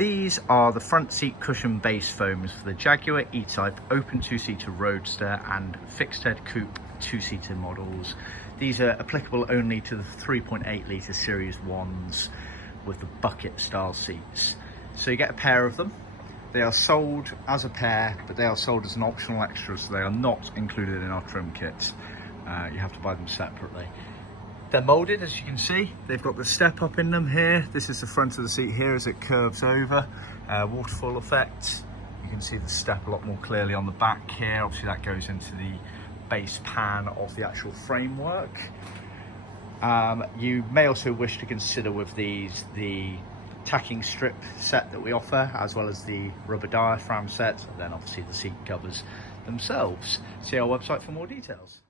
These are the front seat cushion base foams for the Jaguar E-Type open two-seater Roadster and fixed head coupe two-seater models. These are applicable only to the 3.8 litre Series 1s with the bucket style seats. So you get a pair of them. They are sold as a pair, but they are sold as an optional extra, so they are not included in our trim kits. You have to buy them separately. They're moulded, as you can see. They've got the step up in them here. This is the front of the seat here as it curves over. Waterfall effect. You can see the step a lot more clearly on the back here. Obviously that goes into the base pan of the actual framework. You may also wish to consider with these the tacking strip set that we offer, as well as the rubber diaphragm set, and then obviously the seat covers themselves. See our website for more details.